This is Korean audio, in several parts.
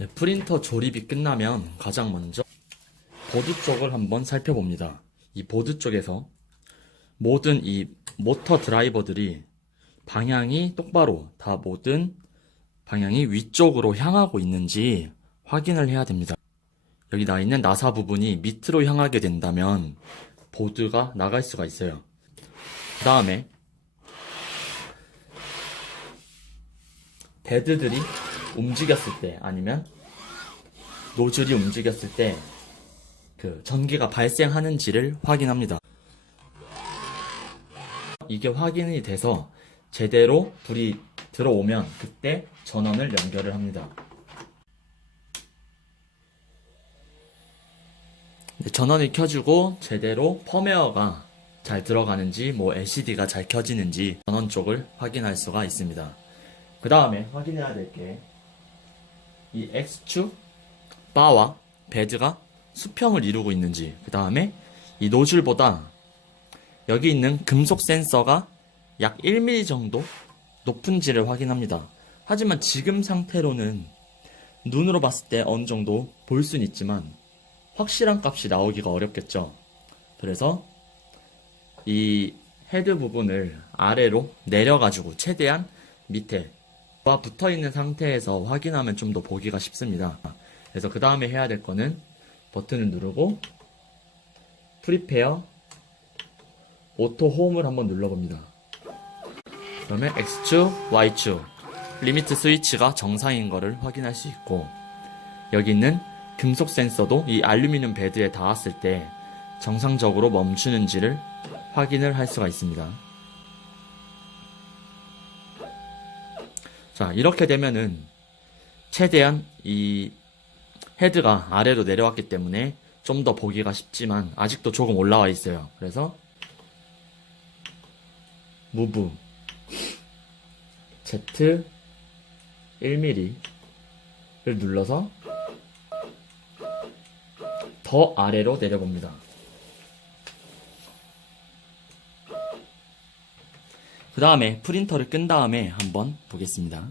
네, 프린터 조립이 끝나면 가장 먼저 보드 쪽을 한번 살펴봅니다. 이 보드 쪽에서 모든 이 모터 드라이버들이 방향이 똑바로 다 모든 방향이 위쪽으로 향하고 있는지 확인을 해야 됩니다. 여기 나 있는 나사 부분이 밑으로 향하게 된다면 보드가 나갈 수가 있어요. 그 다음에 베드들이 움직였을 때 아니면 노즐이 움직였을 때 그 전기가 발생하는지를 확인합니다. 이게 확인이 돼서 제대로 불이 들어오면 그때 전원을 연결을 합니다. 전원을 켜주고 제대로 펌웨어가 잘 들어가는지 LCD가 잘 켜지는지 전원 쪽을 확인할 수가 있습니다. 그 다음에 확인해야 될 게 이 X축 바와 베드가 수평을 이루고 있는지, 그 다음에 이 노즐보다 여기 있는 금속 센서가 약 1mm 정도 높은지를 확인합니다. 하지만 지금 상태로는 눈으로 봤을 때 어느 정도 볼 수는 있지만 확실한 값이 나오기가 어렵겠죠. 그래서 이 헤드 부분을 아래로 내려가지고 최대한 밑에 붙어있는 상태에서 확인하면 좀 더 보기가 쉽습니다. 그래서 그 다음에 해야 될 거는 버튼을 누르고 프리페어 오토 홈을 한번 눌러봅니다. 그러면 X축, Y축 리미트 스위치가 정상인 거를 확인할 수 있고, 여기 있는 금속 센서도 이 알루미늄 베드에 닿았을 때 정상적으로 멈추는지를 확인을 할 수가 있습니다. 자, 이렇게 되면은 최대한 이 헤드가 아래로 내려왔기 때문에 좀 더 보기가 쉽지만 아직도 조금 올라와 있어요. 그래서 무브 Z 1mm를 눌러서 더 아래로 내려봅니다. 그 다음에 프린터를 끈 다음에 한번 보겠습니다.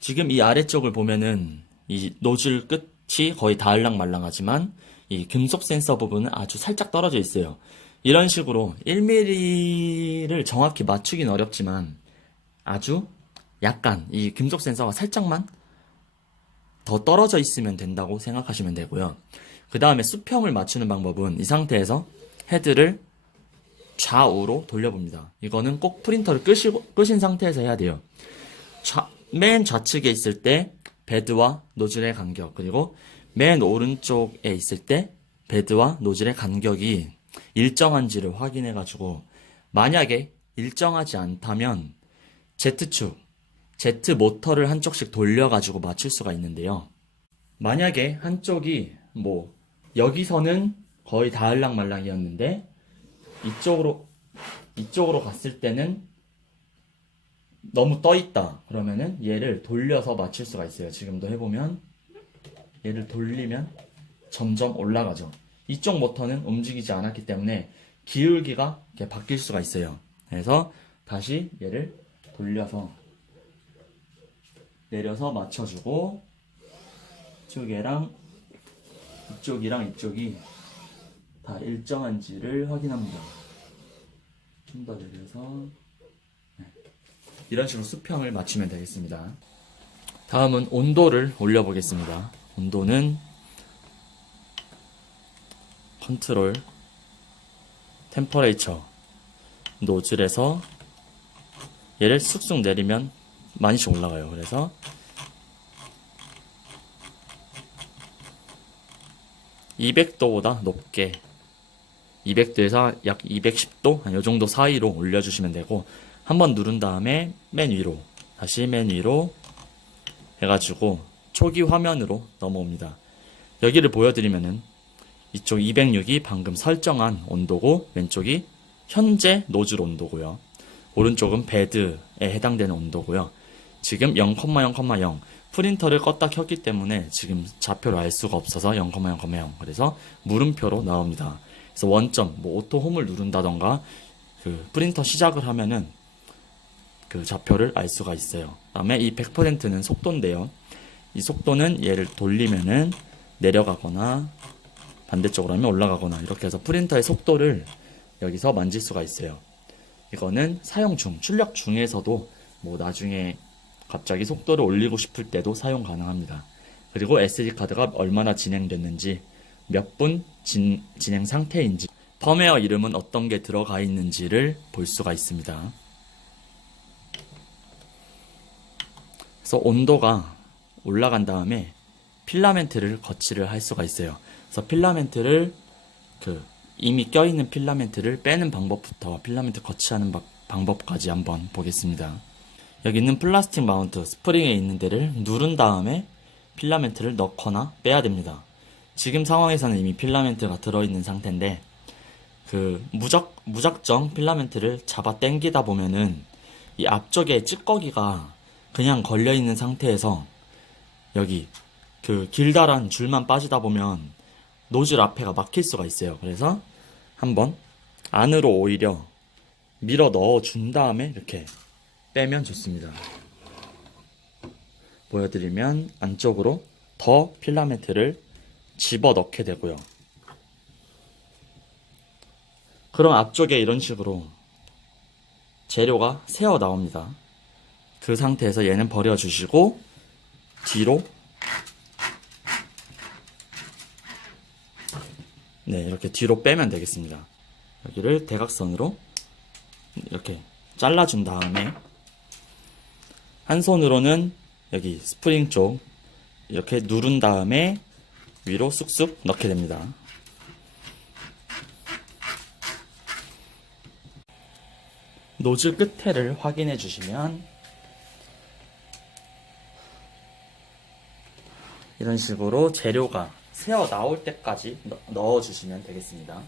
지금 이 아래쪽을 보면은 이 노즐 끝이 거의 닿을랑말랑하지만 이 금속 센서 부분은 아주 살짝 떨어져 있어요. 이런 식으로 1mm를 정확히 맞추긴 어렵지만 아주 약간 이 금속 센서가 살짝만 더 떨어져 있으면 된다고 생각하시면 되고요. 그 다음에 수평을 맞추는 방법은 이 상태에서 헤드를 좌우로 돌려봅니다. 이거는 꼭 프린터를 끄신 상태에서 해야 돼요. 맨 좌측에 있을 때 베드와 노즐의 간격, 그리고 맨 오른쪽에 있을 때 베드와 노즐의 간격이 일정한지를 확인해가지고, 만약에 일정하지 않다면 Z축, Z 모터를 한쪽씩 돌려가지고 맞출 수가 있는데요. 만약에 한쪽이 여기서는 거의 닿을랑말랑이었는데 이쪽으로 갔을 때는 너무 떠있다. 그러면은 얘를 돌려서 맞출 수가 있어요. 지금도 해보면 얘를 돌리면 점점 올라가죠. 이쪽 모터는 움직이지 않았기 때문에 기울기가 이렇게 바뀔 수가 있어요. 그래서 다시 얘를 돌려서 내려서 맞춰주고, 이쪽이랑 이쪽이 다 일정한지를 확인합니다. 좀 더 내려서 이런 식으로 수평을 맞추면 되겠습니다. 다음은 온도를 올려보겠습니다. 온도는 컨트롤 템퍼레이처 노즐에서 얘를 쑥쑥 내리면 많이씩 올라가요. 그래서 200도보다 높게 200도에서 약 210도 이 정도 사이로 올려주시면 되고, 한번 누른 다음에 맨 위로, 다시 맨 위로 해가지고 초기 화면으로 넘어옵니다. 여기를 보여드리면은 이쪽 206이 방금 설정한 온도고, 왼쪽이 현재 노즐 온도고요. 오른쪽은 베드에 해당되는 온도고요. 지금 0,0,0 프린터를 껐다 켰기 때문에 지금 좌표를 알 수가 없어서 0,0,0 그래서 물음표로 나옵니다. 그래서 원점, 오토 홈을 누른다던가 그 프린터 시작을 하면은 그 좌표를 알 수가 있어요. 그 다음에 이 100%는 속도인데요. 이 속도는 얘를 돌리면은 내려가거나 반대쪽으로 하면 올라가거나 이렇게 해서 프린터의 속도를 여기서 만질 수가 있어요. 이거는 사용 중, 출력 중에서도 뭐 나중에 갑자기 속도를 올리고 싶을 때도 사용 가능합니다. 그리고 SD카드가 얼마나 진행됐는지, 몇 분 진행 상태인지, 펌웨어 이름은 어떤 게 들어가 있는지를 볼 수가 있습니다. 그래서 온도가 올라간 다음에 필라멘트를 거치를 할 수가 있어요. 그래서 필라멘트를 이미 껴있는 필라멘트를 빼는 방법부터 필라멘트 거치하는 방법까지 한번 보겠습니다. 여기 있는 플라스틱 마운트 스프링에 있는 데를 누른 다음에 필라멘트를 넣거나 빼야 됩니다. 지금 상황에서는 이미 필라멘트가 들어있는 상태인데 무작정 필라멘트를 잡아 당기다 보면은 이 앞쪽에 찌꺼기가 그냥 걸려있는 상태에서 여기 길다란 줄만 빠지다 보면 노즐 앞에가 막힐 수가 있어요. 그래서 한번 안으로 오히려 밀어 넣어 준 다음에 이렇게 빼면 좋습니다. 보여드리면 안쪽으로 더 필라멘트를 집어 넣게 되고요. 그럼 앞쪽에 이런 식으로 재료가 새어 나옵니다. 그 상태에서 얘는 버려주시고 뒤로 이렇게 뒤로 빼면 되겠습니다. 여기를 대각선으로 이렇게 잘라준 다음에 한 손으로는 여기 스프링 쪽 이렇게 누른 다음에 위로 쑥쑥 넣게 됩니다. 노즐 끝에를 확인해 주시면 이런 식으로 재료가 새어 나올 때까지 넣어 주시면 되겠습니다.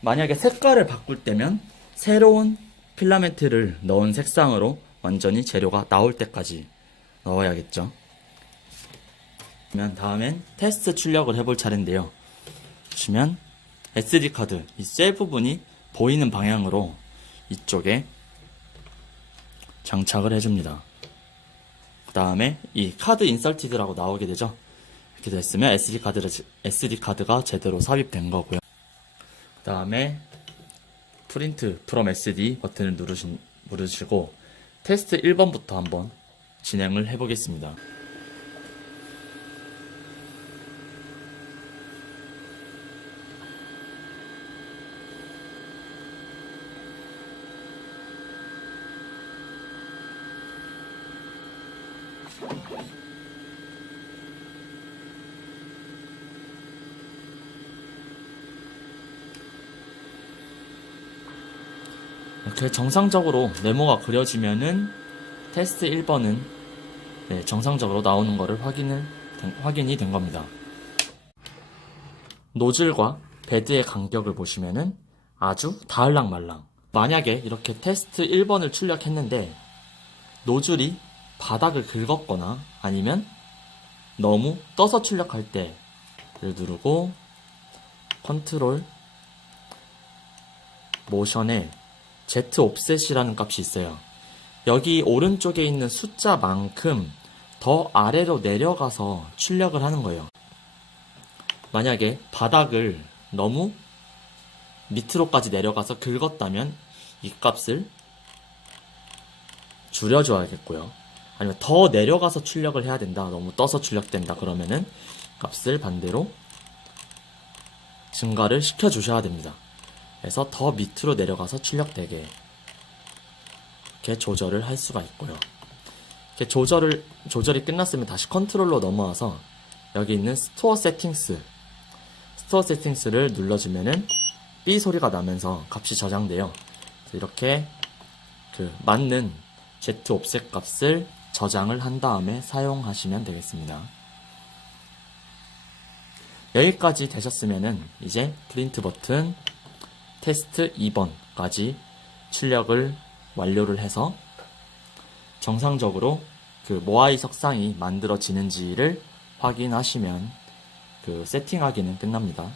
만약에 색깔을 바꿀 때면 새로운 필라멘트를 넣은 색상으로 완전히 재료가 나올 때까지 넣어야겠죠. 그러면 다음엔 테스트 출력을 해볼 차례인데요. 보시면 SD카드 이 쇠 부분이 보이는 방향으로 이쪽에 장착을 해줍니다. 그 다음에 이 카드 인설티드라고 나오게 되죠. 이렇게 됐으면 SD카드가 제대로 삽입된 거고요. 그 다음에 프린트 from SD 버튼을 누르시고 테스트 1번부터 한번 진행을 해보겠습니다. 이렇게 정상적으로 네모가 그려지면은 테스트 1번은 정상적으로 나오는 거를 확인이 된 겁니다. 노즐과 베드의 간격을 보시면은 아주 다을락말랑. 만약에 이렇게 테스트 1번을 출력했는데 노즐이 바닥을 긁었거나 아니면 너무 떠서 출력할 때를 누르고 컨트롤 모션에 Z 옵셋이라는 값이 있어요. 여기 오른쪽에 있는 숫자만큼 더 아래로 내려가서 출력을 하는 거예요. 만약에 바닥을 너무 밑으로까지 내려가서 긁었다면 이 값을 줄여줘야겠고요. 아니면 더 내려가서 출력을 해야 된다. 너무 떠서 출력된다. 그러면은 값을 반대로 증가를 시켜주셔야 됩니다. 그래서 더 밑으로 내려가서 출력되게 이렇게 조절을 할 수가 있고요. 이렇게 조절이 끝났으면 다시 컨트롤로 넘어와서 여기 있는 스토어 세팅스를 눌러주면은 삐 소리가 나면서 값이 저장돼요. 이렇게 맞는 Z 옵셋 값을 저장을 한 다음에 사용하시면 되겠습니다. 여기까지 되셨으면은 이제 프린트 버튼 테스트 2번까지 출력을 완료를 해서 정상적으로 모아이 석상이 만들어지는지를 확인하시면 세팅하기는 끝납니다.